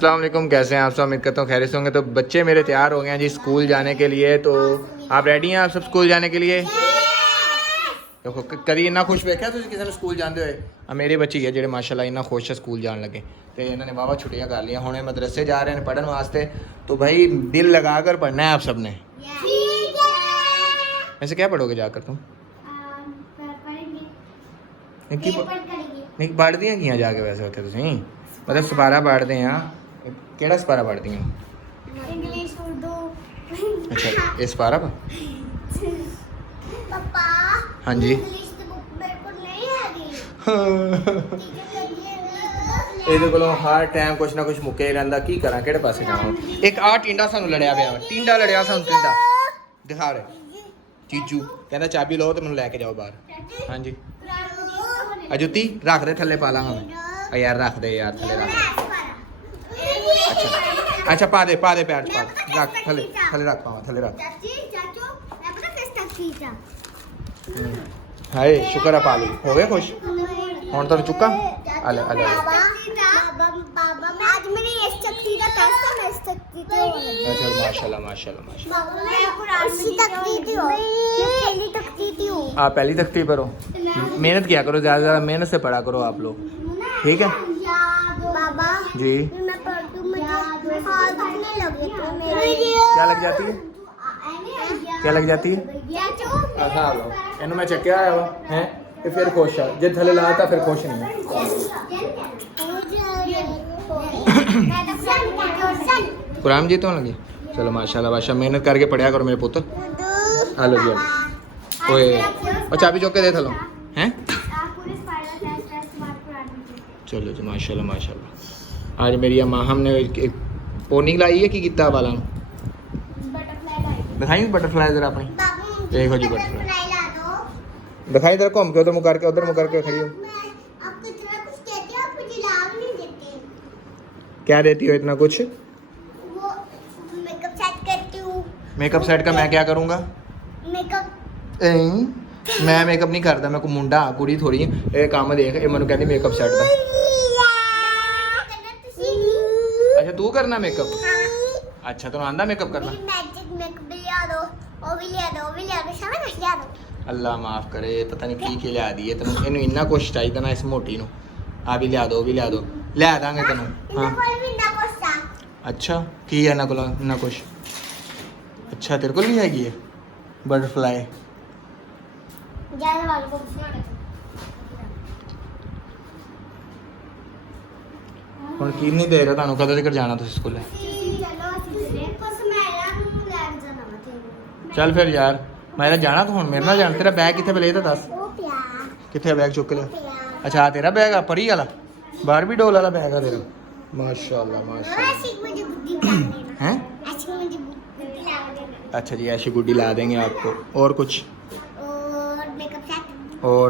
अस्सलाम वालेकुम, कैसे हैं आप सब? उम्मीद करता हूँ खैरियत से होंगे। तो बच्चे मेरे तैयार हो गए हैं जी स्कूल जाने के लिए। तो आप रेडी हैं आप सब स्कूल जाने के लिए? देखो कभी इन्ना खुश वेख्या तुझे किसी ने स्कूल जाते हुए? मेरे बच्चे ही है जो माशाल्लाह इन्ना खुश है स्कूल जाने लगे। तो इन्होंने वाहवा छुट्टियाँ कर लिया, हुणे मदरसे जा रहे हैं पढ़ने वास्ते। तो भाई दिल लगा कर पढ़ना है आप सब ने। वैसे क्या पढ़ोगे जाकर तुम? नहीं पढ़ दियाँ कियां जाके वैसे होते तुम? मतलब सपारा पढ़ते हैं। केड़ा सपारा पढ़ती हैं? इंग्लिश उर्दू। अच्छा ये सपारा पा पापा हाँ जी इंग्लिश की बुक मेरे को नहीं आएगी। ਇਹਦੇ ਕੋਲੋਂ ਹਰ ਟਾਈਮ ਕੁਛ ਨਾ ਕੁਛ ਮੁੱਕੇ ਰਹਿੰਦਾ। ਕੀ ਕਰਾਂ ਕਿਹੜੇ ਪਾਸੇ ਜਾਵਾਂ? ਇੱਕ ਆ ਟਿੰਡਾ ਸਾਨੂੰ ਲੜਿਆ ਪਿਆ ਵਾ। ਟਿੰਡਾ ਲੜਿਆ ਸਾਨੂੰ ਟਿੰਡਾ ਦਿਖਾ ਰੇ ਚੀਚੂ ਕਹਿੰਦਾ ਚਾਬੀ ਲਓ ਤੇ ਮੈਨੂੰ ਲੈ ਕੇ ਜਾਓ ਬਾਹਰ। ਹਾਂਜੀ ਆ ਜੁੱਤੀ ਰੱਖ ਦੇ ਥੱਲੇ ਪਾ ਲਾਂਗਾ ਮੈਂ। ਆ ਯਾਰ ਰੱਖ ਦੇ ਯਾਰ ਥੱਲੇ ਰੱਖ ਦੇ। अच्छा अच्छा पा दे पैर च पा दे। रख थले थले रख पावा थले रख। चाची चाचू मैं पता किस तक की था। हाय शुक्र है पा ली हो गए खुश हुन तो चुका आ ले बाबा बाबा आज मेरी इस शक्ति का टेस्ट है। मैं इस शक्ति से अच्छा माशाल्लाह माशाल्लाह माशाल्लाह। बाबा मैं कुरान की तख्ती थी मैं पहली तख्ती थी हूं। आप पहली तख्ती पर हो। मेहनत किया करो, ज़्यादा ज़्यादा मेहनत से पढ़ा करो आप लोग, ठीक है बाबा जी? मैं पढ़ती मुझे हाथ दुखने लगे थे मेरे। क्या लग जाती है? क्या लग जाती है? ऐसा लो इन्हों मैं चक्या आया वा है ते फिर खुश है जे थले लाता फिर खुश नहीं है। कुरान जी तो लगी। चलो माशाल्लाह माशा मेहनत करके पढ़िया करो मेरे पुत्र। हेलो जी ओए और चाबी चौक के दे थलो हैं। चलो जी माशाल्लाह माशाल्लाह। आज मेरी माँ हमने पोनी लाई है कि किता वाला दिखाई बटरफ्लाई इधर अपनी देखो जी बटरफ्लाई दिखाई इधर घूम के उधर मुँह करके उधर मुँह करके खड़ी हो। क्या देती हो इतना कुछ? मेकअप सेट का मैं क्या करूँगा? मैं मेकअप नहीं करता, मैं को मुंडा कुड़ी थोड़ी ये काम देख ये मैंने कहती मेकअप सेट का। अच्छा तू करना मेकअप? अच्छा तो आंदा मेकअप करना? अल्लाह माफ करे पता नहीं की लिया दी है तेन इन इन्ना कुछ चाहिए ना इस मोटी नु। आ भी लिया दो भी लिया दो लिया देंगे तेन। हाँ अच्छा की है इन्हों को इन्ना कुछ? अच्छा तेरे को भी हैगी है बटरफ्लाई? ਹੁਣ ਕੀ ਨਹੀਂ ਦੇ ਰਿਹਾ ਤੁਹਾਨੂੰ ਕਦੋਂ ਤੱਕ ਜਾਣਾ ਤੁਸੀਂ ਸਕੂਲੇ? ਚੱਲ ਫਿਰ ਯਾਰ ਮੈਂ ਜਾਣਾ ਤੂੰ ਹੁਣ ਮੇਰੇ ਨਾਲ ਜਾਣ। ਤੇਰਾ ਬੈਗ ਕਿੱਥੇ ਪਲੇ ਤਾਂ ਦੱਸ ਕਿੱਥੇ ਬੈਗ ਚੁੱਕ ਲਿਆ? ਅੱਛਾ ਆ ਤੇਰਾ ਬੈਗ ਆ ਪਰੀ ਵਾਲਾ ਬਾਰਬੀ ਡੋਲ ਵਾਲਾ ਬੈਗ ਆ ਤੇਰਾ। माशाल्लाह माशाल्लाह हैं। अच्छा जी ऐसी गुड्डी ला देंगे आपको। और कुछ? और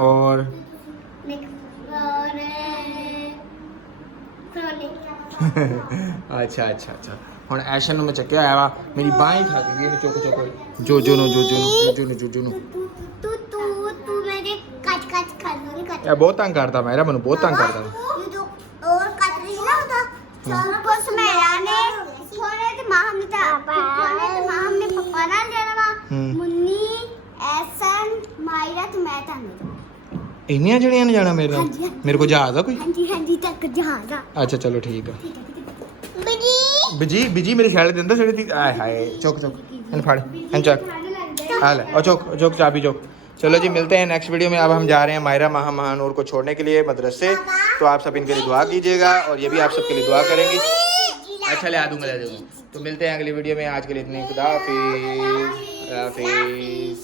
और अच्छा अच्छा अच्छा ਹੁਣ ਐਸ਼ਨ ਨੂੰ ਮੈਂ ਚੱਕਿਆ ਆਇਆ ਵਾ ਮੇਰੀ ਬਾਂਹ ਹੀ ਖਾ ਗਈ ਇਹਨੂੰ ਚੁੱਕ ਚੁੱਕ ਜੋਜੋ ਨੂੰ तू मेरे कट खा लो नहीं कट। ਇਹ ਬਹੁਤ ਤੰਗ ਕਰਦਾ ਮੇਰਾ ਮੈਨੂੰ ਬਹੁਤ ਤੰਗ ਕਰਦਾ। और कट रही ना होता कुछ मेरा ने थोड़े ते मां हमने था थोड़े ते मां हमने पापा ना लेना वा मुन्नी एहसन मायरा ते मैं था ਇੰਨੀਆਂ ਜਣੀਆਂ ਨੇ ਜਾਣਾ ਮੇਰੇ ਨਾਲ? ਮੇਰੇ ਕੋਲ ਜਹਾਜ਼ ਆ ਕੋਈ? हां जी तक जहाज आ। ਅੱਛਾ ਚਲੋ ਠੀਕ ਆ। बिजी बिजी बिजी मेरी शैल दे अंदर छड़ी आय हाय चौक चौक इन फाड़ इन चक आ ले और चौक चौक चाबी चौक। चलो जी मिलते हैं नेक्स्ट वीडियो में। अब हम जा रहे हैं मायरा महानूर को छोड़ने के लिए मदरसे। तो आप सब इनके लिए दुआ कीजिएगा और ये भी आप सबके लिए दुआ करेंगी। अच्छा ले दूंगा ले दूंगा। तो मिलते हैं अगली वीडियो में। आज के लिए इतने खुदा हाफिज़।